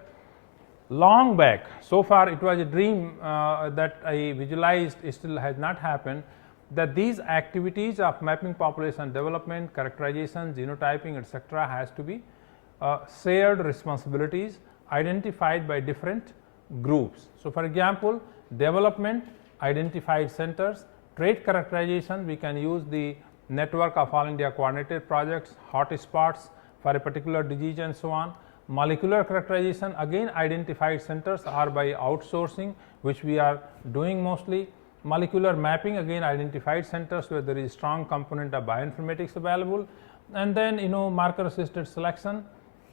Long back, so far it was a dream that I visualized, it still has not happened, that these activities of mapping population development, characterization, genotyping, etc., has to be shared responsibilities identified by different groups. So, for example, development identified centers, trait characterization, we can use the network of all India coordinated projects, hotspots for a particular disease and so on. Molecular characterization, again identified centers are by outsourcing, which we are doing mostly. Molecular mapping, again identified centers where there is strong component of bioinformatics available, and then marker assisted selection.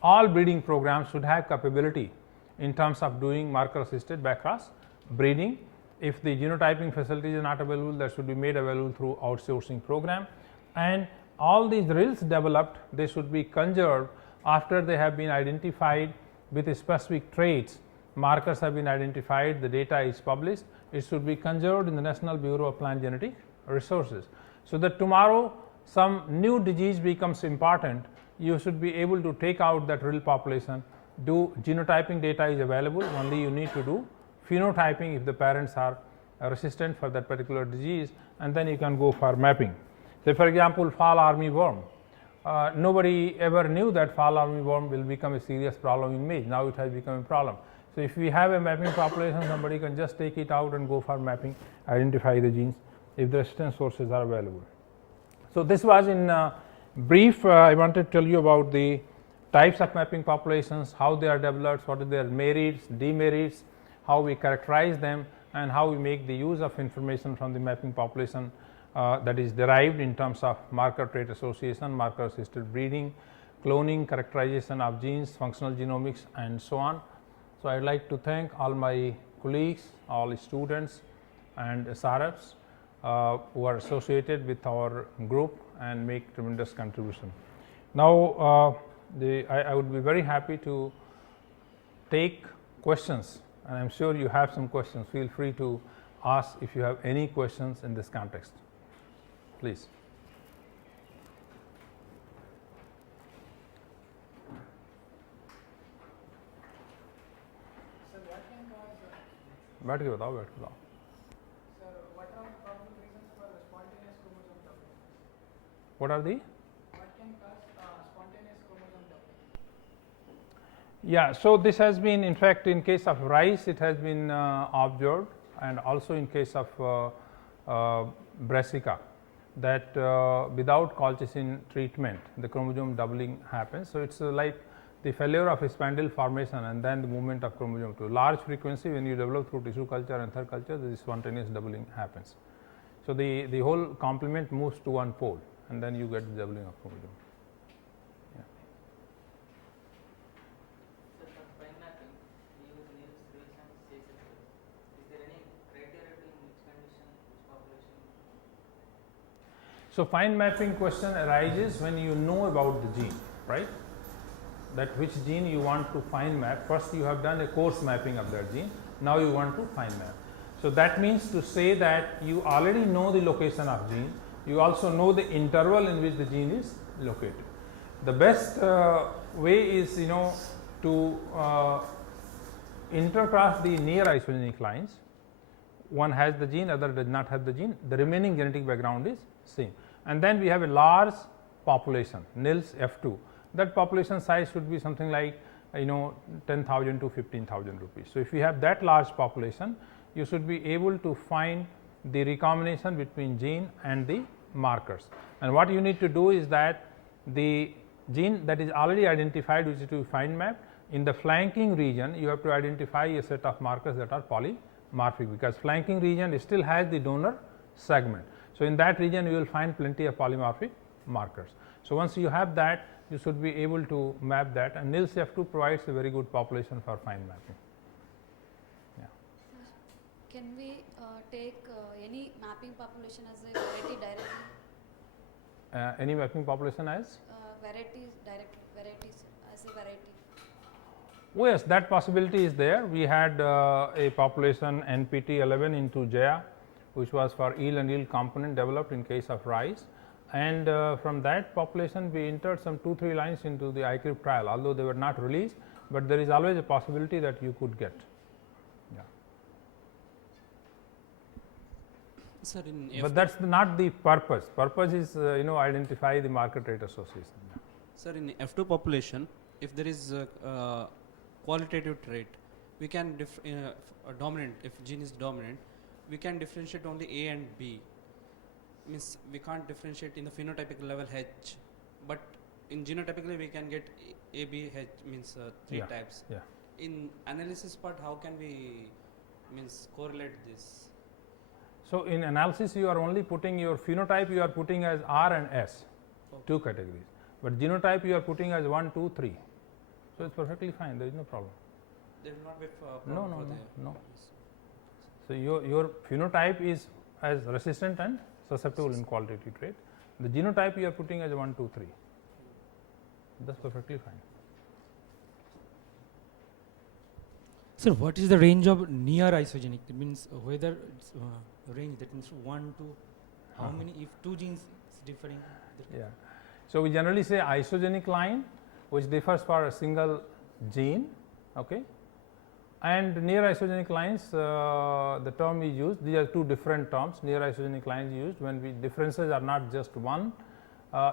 All breeding programs should have capability in terms of doing marker assisted backcross breeding. If the genotyping facilities are not available, that should be made available through outsourcing program, and all these RILs developed, they should be conserved after they have been identified with specific traits. Markers have been identified, the data is published, it should be conserved in the National Bureau of Plant Genetic Resources. So, that tomorrow some new disease becomes important, you should be able to take out that RIL population, do genotyping data is available, only you need to do phenotyping if the parents are resistant for that particular disease, and then you can go for mapping. Say for example, fall armyworm. Nobody ever knew that fall armyworm will become a serious problem in maize. Now, it has become a problem. So, if we have a mapping population, somebody can just take it out and go for mapping, identify the genes if the resistance sources are available. So, this was in brief. I wanted to tell you about the types of mapping populations, how they are developed, what are their merits, demerits, how we characterize them, and how we make the use of information from the mapping population that is derived in terms of marker trait association, marker assisted breeding, cloning, characterization of genes, functional genomics, and so on. So, I would like to thank all my colleagues, all students and SRFs who are associated with our group and make tremendous contribution. Now, I would be very happy to take questions, and I am sure you have some questions. Feel free to ask if you have any questions in this context, please. बैठ के बताओ बैठ के बताओ Sir, what are the probable reasons for spontaneous chromosome doubling? What are the? What can cause spontaneous chromosome doubling? Yeah, so this has been, in fact, in case of rice, it has been observed, and also in case of brassica, that without colchicine treatment, the chromosome doubling happens. So, it's like the failure of a spindle formation and then the movement of chromosome to large frequency. When you develop through tissue culture and third culture, the spontaneous doubling happens. So, the whole complement moves to one pole, and then you get the doubling of chromosome. So, for prime mapping, we use nearest reach and CAAST. Is there any criteria to in which condition, which population? So, fine mapping question arises when you know about the gene, right, that which gene you want to fine map. First you have done a coarse mapping of that gene, now you want to fine map. So, that means to say that you already know the location of gene, you also know the interval in which the gene is located. The best way is to intercross the near isogenic lines. One has the gene, other does not have the gene, the remaining genetic background is same. And then we have a large population nils F2, that population size should be something like 10,000 to 15,000 rupees. So, if you have that large population, you should be able to find the recombination between gene and the markers. And what you need to do is that the gene that is already identified, which is to be fine mapped, in the flanking region you have to identify a set of markers that are polymorphic, because flanking region still has the donor segment. So, in that region you will find plenty of polymorphic markers. So, once you have that, you should be able to map that, and nils F2 provides a very good population for fine mapping. Yeah. Can we take any mapping population as a variety directly? Any mapping population as? Varieties as a variety. Oh yes, that possibility is there. We had a population NPT 11 into Jaya, which was for yield and yield component developed in case of rice, and from that population we entered some 2-3 lines into the ICAR trial, although they were not released, but there is always a possibility that you could get. Yeah. Sir, but that is not the purpose. Purpose is identify the marker trait association. Yeah. Sir, in F2 population, if there is a qualitative trait, we can dominant, if gene is dominant, we can differentiate only A and B, means we can't differentiate in the phenotypic level H, but in genotypically we can get A, B, H, means 3 Yeah. types. Yeah. In analysis part, how can we correlate this? So, in analysis you are only putting your phenotype, you are putting as R and S, Okay. 2 categories, but genotype you are putting as 1, 2, 3. So, it is perfectly fine, there is no problem. There will not be No. Yes. So, your phenotype is as resistant and susceptible in qualitative trait. The genotype you are putting as 1, 2, 3. That is perfectly fine. Sir, what is the range of near isogenic? That means whether it's range, that means 1 to how many, if 2 genes is differing? Yeah. So, we generally say isogenic line, which differs for a single gene, okay, and near isogenic lines, the term is used. These are 2 different terms. Near isogenic lines used when differences are not just 1,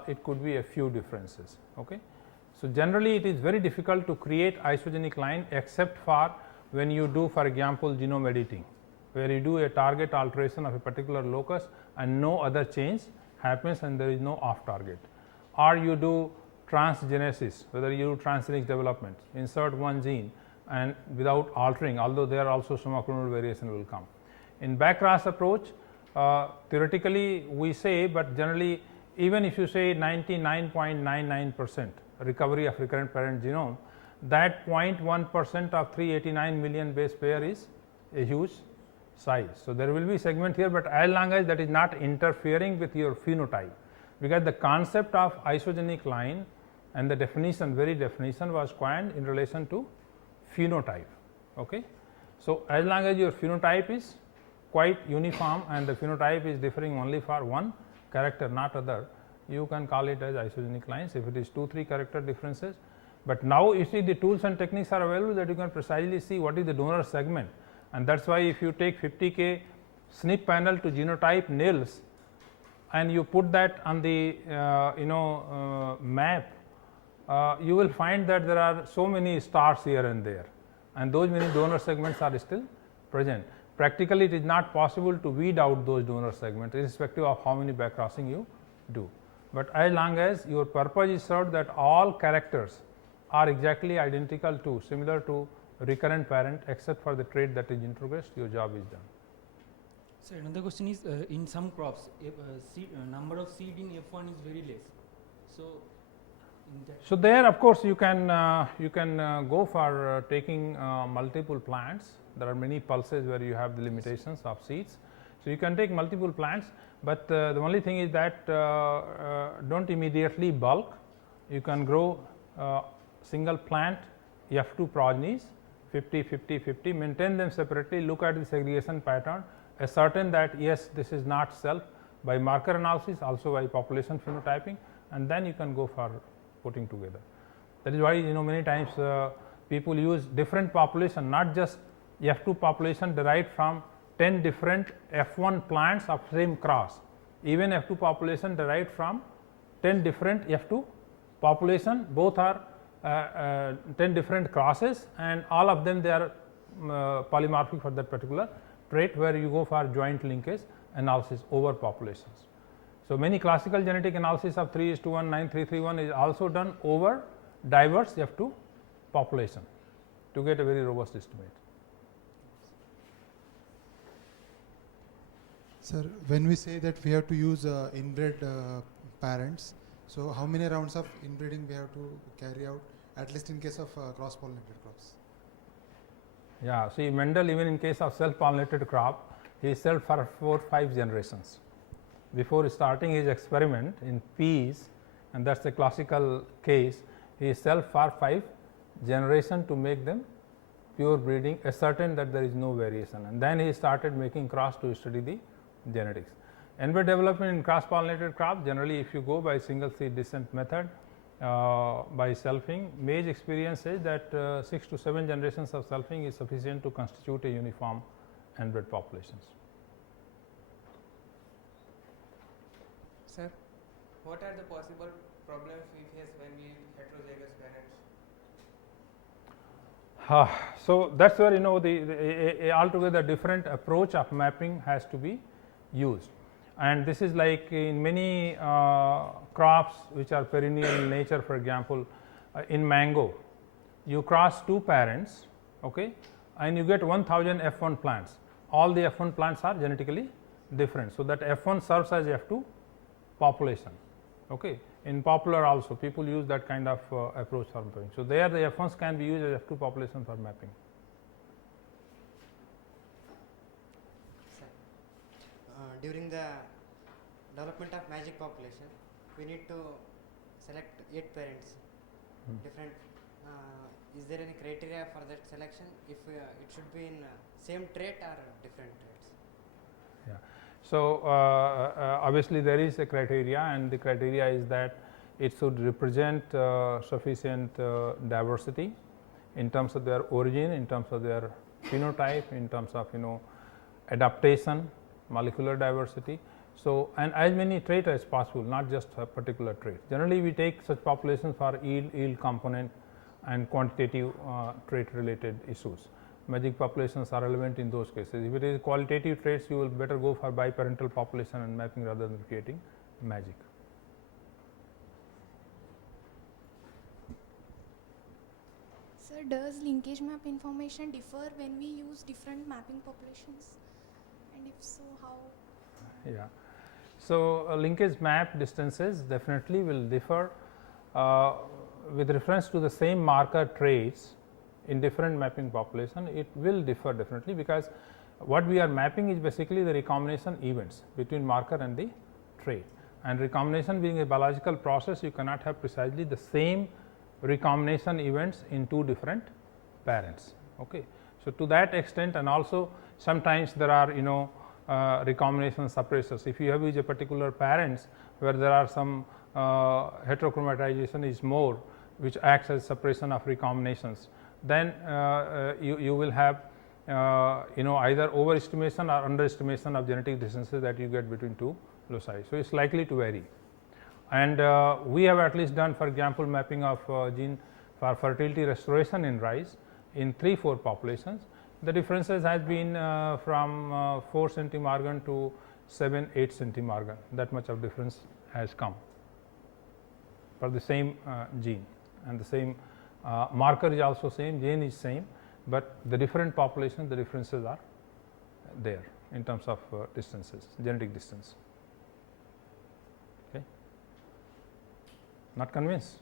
it could be a few differences. Okay. So, generally it is very difficult to create isogenic line except for when you do, for example, genome editing, where you do a target alteration of a particular locus and no other change happens and there is no off target, or you do transgenesis, whether you do transgenic development, insert one gene and without altering, although there also some clonal variation will come. In backcross approach, theoretically we say, but generally even if you say 99.99% recovery of recurrent parent genome, that 0.1% of 389 million base pair is a huge size. So, there will be segment here, but as long as that is not interfering with your phenotype, because the concept of isogenic line and the definition, very definition was coined in relation to phenotype. Okay. So, as long as your phenotype is quite uniform and the phenotype is differing only for one character, not other, you can call it as isogenic lines if it is 2-3 character differences. But now you see the tools and techniques are available that you can precisely see what is the donor segment, and that is why if you take 50K SNP panel to genotype nils and you put that on the map, you will find that there are so many stars here and there, and those many donor segments are still present. Practically it is not possible to weed out those donor segments irrespective of how many backcrossing you do, but as long as your purpose is served that all characters are exactly identical to, similar to recurrent parent except for the trait that is introgressed, your job is done. So, another question is in some crops number of seed in F1 is very less. So, so there of course you can go for taking multiple plants. There are many pulses where you have the limitations of seeds. So, you can take multiple plants, but the only thing is that don't immediately bulk. You can grow single plant F2 progenies 50, 50, 50, maintain them separately, look at the segregation pattern, ascertain that yes, this is not self by marker analysis, also by population phenotyping, and then you can go for putting together. That is why many times people use different population, not just F2 population derived from 10 different F1 plants of same cross, even F2 population derived from 10 different F2 population, both are 10 different crosses, and all of them they are polymorphic for that particular trait, where you go for joint linkage analysis over populations. So, many classical genetic analysis of 3:1, 9, 3, 3, 1 is also done over diverse F2 population to get a very robust estimate. Sir, when we say that we have to use inbred parents, so how many rounds of inbreeding we have to carry out, at least in case of cross-pollinated crops? Yeah, see Mendel, even in case of self-pollinated crop, he self for 4-5 generations before starting his experiment in peas, and that is the classical case. He self for 5 generations to make them pure breeding, ascertain that there is no variation, and then he started making cross to study the genetics. Inbred development in cross pollinated crop, generally if you go by single seed descent method by selfing, maize experience says that 6 to 7 generations of selfing is sufficient to constitute a uniform inbred populations. Sir, what are the possible problems we face when we heterozygous parents? So, that is where the altogether different approach of mapping has to be used, and this is like in many crops which are perennial in nature. For example, in mango you cross 2 parents, okay, and you get 1000 F1 plants. All the F1 plants are genetically different. So, that F1 serves as F2 population. Okay. In popular also people use that kind of approach for mapping. So, there the F1s can be used as F2 population for mapping. During the development of magic population, we need to select 8 parents. Different. Is there any criteria for that selection? If it should be in same trait or different traits? Yeah. So, obviously there is a criteria, and the criteria is that it should represent sufficient diversity in terms of their origin, in terms of their phenotype, in terms of adaptation, molecular diversity. So, and as many traits as possible, not just a particular trait. Generally we take such populations for yield component and quantitative trait related issues. Magic populations are relevant in those cases. If it is qualitative traits, you will better go for biparental population and mapping rather than creating magic. Sir, does linkage map information differ when we use different mapping populations, and if so, how? Yeah. So, linkage map distances definitely will differ with reference to the same marker traits in different mapping population. It will differ definitely, because what we are mapping is basically the recombination events between marker and the trait, and recombination being a biological process, you cannot have precisely the same recombination events in 2 different parents. Okay. So, to that extent, and also sometimes there are recombination suppressors. If you have a particular parents where there are some heterochromatization is more, which acts as suppression of recombinations, then you will have either overestimation or underestimation of genetic distances that you get between 2 loci. So, it is likely to vary, and we have at least done, for example, mapping of gene for fertility restoration in rice in 3-4 populations. The differences has been from 4 centimorgan to 7-8 centimorgan. That much of difference has come for the same gene, and the same marker is also same, gene is same, but the different populations, the differences are there in terms of distances, genetic distance. Okay. Not convinced?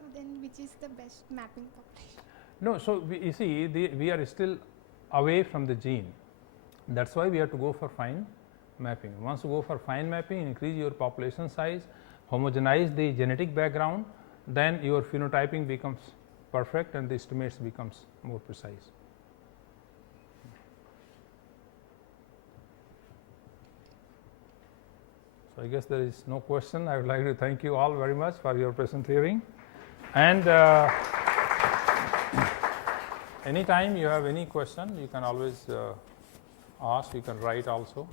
No, then which is the best mapping population? No, so you see we are still away from the gene. That is why we have to go for fine mapping. Once you go for fine mapping, increase your population size, homogenize the genetic background, then your phenotyping becomes perfect and the estimates becomes more precise. So, I guess there is no question. I would like to thank you all very much for your present hearing, and anytime you have any question, you can always ask, you can write also.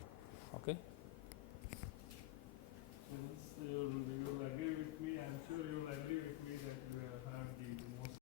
Okay.